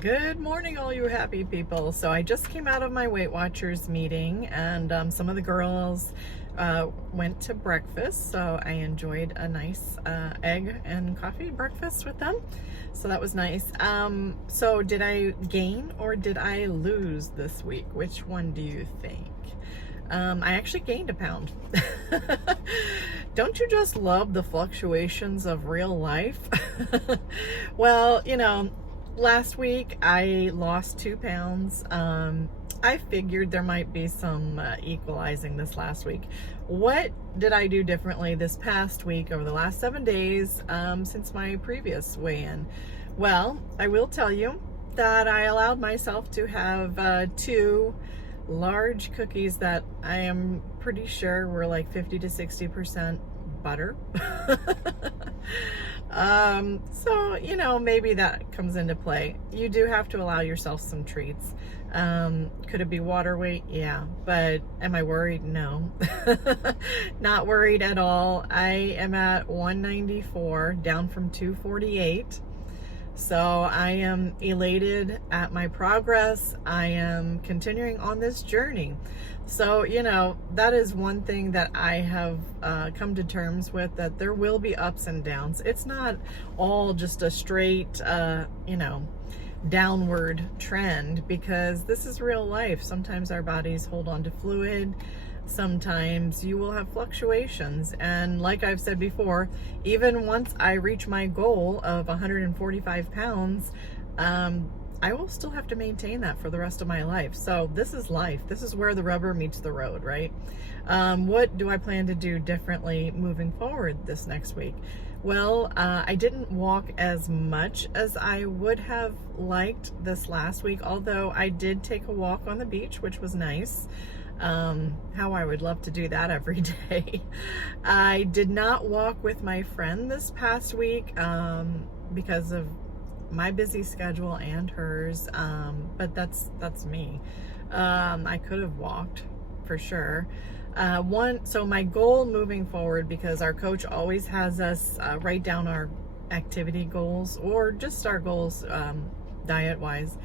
Good morning, all you happy people. So I just came out of my Weight Watchers meeting, and some of the girls went to breakfast. So I enjoyed a nice egg and coffee breakfast with them. So that was nice. So did I gain or did I lose this week? Which one do you think? I actually gained a pound. Don't you just love the fluctuations of real life? Well, last week I lost 2 pounds. I figured there might be some equalizing this last week. What did I do differently this past week over the last 7 days since my previous weigh-in? Well, I will tell you that I allowed myself to have 2 large cookies that I am pretty sure were like 50 to 60% butter. So, maybe that comes into play. You do have to allow yourself some treats. Could it be water weight? Yeah. But am I worried? No. Not worried at all. I am at 194, down from 248. So I am elated at my progress. I am continuing on this journey. So, that is one thing that I have come to terms with, that there will be ups and downs. It's not all just a straight, downward trend, because this is real life. Sometimes our bodies hold on to fluid. Sometimes you will have fluctuations. And like I've said before, even once I reach my goal of 145 pounds, I will still have to maintain that for the rest of my life. So this is life. This is where the rubber meets the road, right? What do I plan to do differently moving forward this next week? Well, I didn't walk as much as I would have liked this last week, although I did take a walk on the beach, which was nice. How I would love to do that every day. I did not walk with my friend this past week because of my busy schedule and hers, but that's me. I could have walked for sure. So my goal moving forward, because our coach always has us write down our activity goals or just our goals diet wise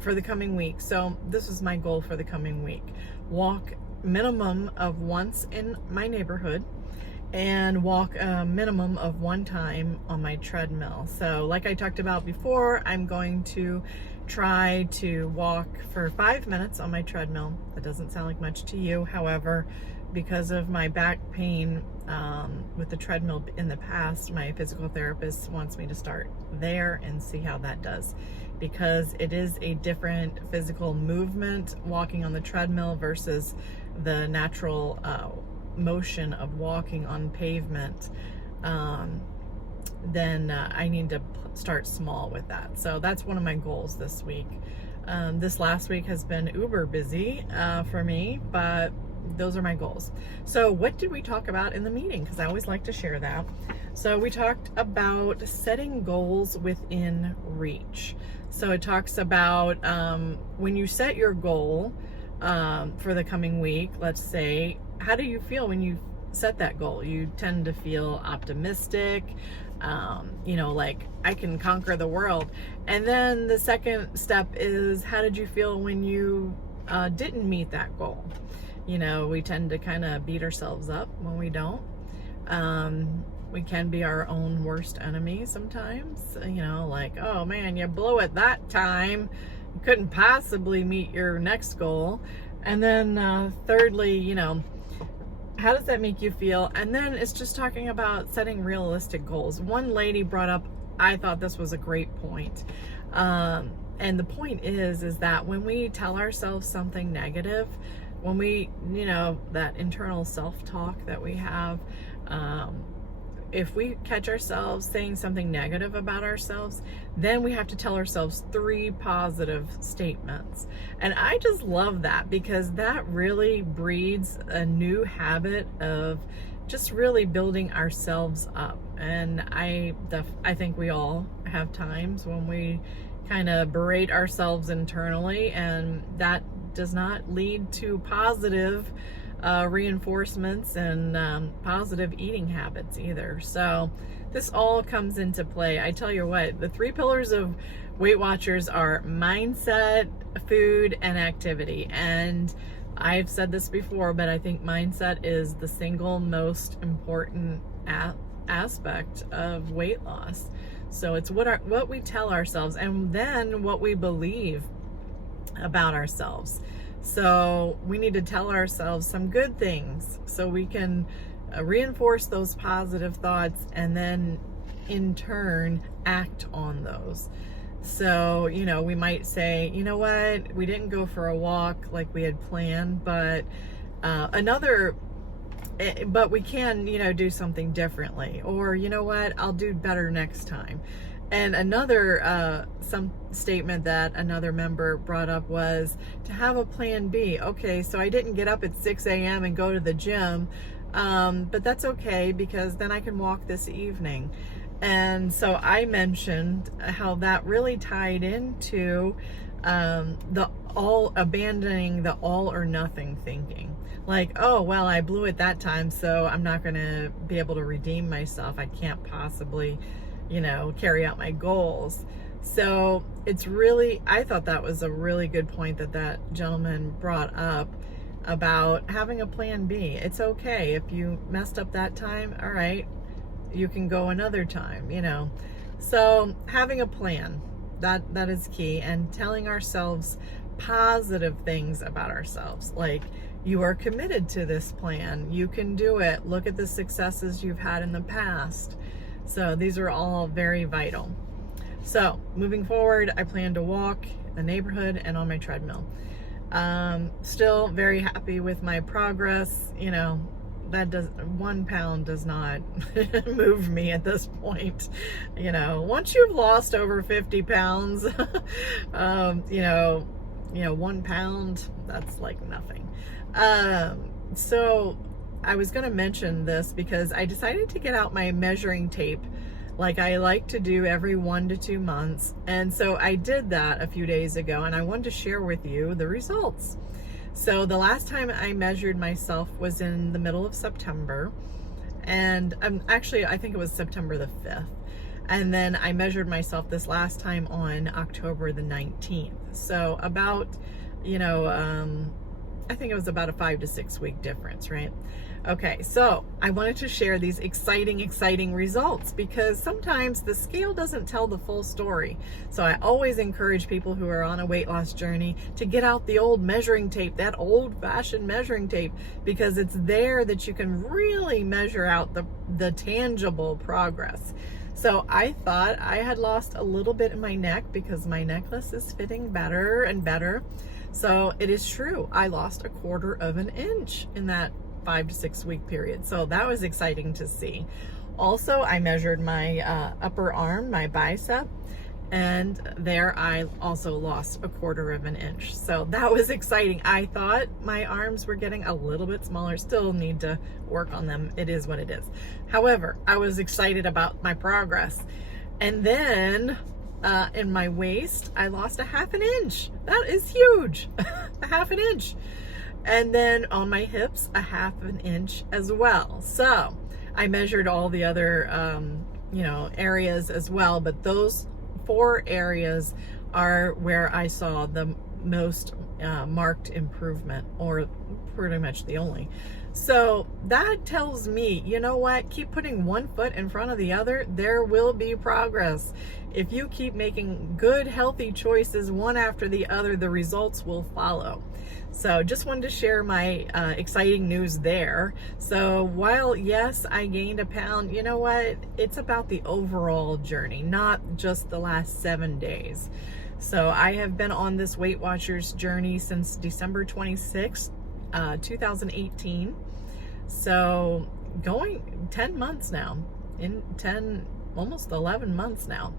for the coming week. So this is my goal for the coming week: walk minimum of once in my neighborhood and walk a minimum of 1 time on my treadmill. So like I talked about before, I'm going to try to walk for 5 minutes on my treadmill. That doesn't sound like much to you. However, because of my back pain with the treadmill in the past, my physical therapist wants me to start there and see how that does, because it is a different physical movement walking on the treadmill versus the natural motion of walking on pavement. Then I need to start small with that. So that's one of my goals this week. This last week has been uber busy for me, but those are my goals. So what did we talk about in the meeting? Because I always like to share that. So we talked about setting goals within reach. So it talks about when you set your goal for the coming week, let's say, how do you feel when you set that goal? You tend to feel optimistic, like I can conquer the world. And then the second step is, how did you feel when you didn't meet that goal? We tend to kind of beat ourselves up when we don't. We can be our own worst enemy sometimes, like, oh man, you blew it that time. You couldn't possibly meet your next goal. And then thirdly, how does that make you feel? And then it's just talking about setting realistic goals. One lady brought up, I thought this was a great point. And the point is that when we tell ourselves something negative, when we, that internal self-talk that we have, if we catch ourselves saying something negative about ourselves, then we have to tell ourselves 3 positive statements. And I just love that, because that really breeds a new habit of just really building ourselves up. And I think we all have times when we kind of berate ourselves internally, and that does not lead to positive reinforcements and positive eating habits either. So this all comes into play. I tell you what, the 3 pillars of Weight Watchers are mindset, food, and activity. And I've said this before, but I think mindset is the single most important aspect of weight loss. So it's what we tell ourselves, and then what we believe about ourselves. So we need to tell ourselves some good things so we can reinforce those positive thoughts, and then in turn act on those. So, you know, we might say, you know what, we didn't go for a walk like we had planned, but we can, you know, do something differently. Or, you know what, I'll do better next time. And another, some statement that another member brought up was to have a plan B. Okay, so I didn't get up at 6 a.m. and go to the gym, but that's okay because then I can walk this evening. And so I mentioned how that really tied into abandoning the all or nothing thinking. Like, oh, well, I blew it that time, so I'm not going to be able to redeem myself. I can't possibly, you know, carry out my goals. So it's really, I thought that was a really good point that gentleman brought up about having a plan B. It's okay if you messed up that time. All right, you can go another time, you know. So having a plan, that is key, and telling ourselves positive things about ourselves, like, you are committed to this plan, you can do it, look at the successes you've had in the past. So these are all very vital. So moving forward, I plan to walk in the neighborhood and on my treadmill. Still very happy with my progress. You know, 1 pound does not move me at this point. You know, once you've lost over 50 pounds, you know, 1 pound, that's like nothing. So I was going to mention this because I decided to get out my measuring tape like I like to do every 1 to 2 months. And so I did that a few days ago, and I wanted to share with you the results. So the last time I measured myself was in the middle of September, and actually, I think it was September the 5th. And then I measured myself this last time on October the 19th. So about, you know, I think it was about a 5 to 6 week difference, right? Okay, so I wanted to share these exciting results because sometimes the scale doesn't tell the full story. So I always encourage people who are on a weight loss journey to get out the old measuring tape, that old-fashioned measuring tape, because it's there that you can really measure out the tangible progress. So I thought I had lost a little bit in my neck because my necklace is fitting better and better. So it is true, I lost 1/4 inch in that 5 to 6 week period. So that was exciting to see. Also, I measured my upper arm, my bicep, and there I also lost 1/4 inch. So that was exciting. I thought my arms were getting a little bit smaller, still need to work on them. It is what it is. However, I was excited about my progress. And then in my waist, I lost 1/2 inch. That is huge, 1/2 inch. And then on my hips, 1/2 inch as well. So I measured all the other, you know, areas as well, but those 4 areas are where I saw the most marked improvement, or pretty much the only. So that tells me, you know what, keep putting one foot in front of the other, there will be progress. If you keep making good, healthy choices one after the other, the results will follow. So just wanted to share my exciting news there. So while, yes, I gained 1 pound, you know what? It's about the overall journey, not just the last 7 days. So I have been on this Weight Watchers journey since December 26th, 2018. So going 10 months now, almost 11 months now.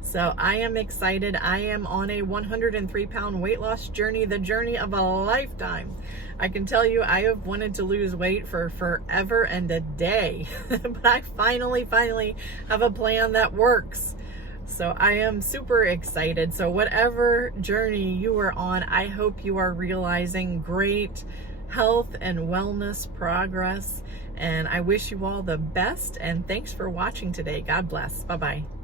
So I am excited. I am on a 103 pound weight loss journey, the journey of a lifetime. I can tell you, I have wanted to lose weight for forever and a day, but I finally have a plan that works. So I am super excited. So whatever journey you are on, I hope you are realizing great health and wellness progress. And I wish you all the best, and thanks for watching today. God bless. Bye-bye.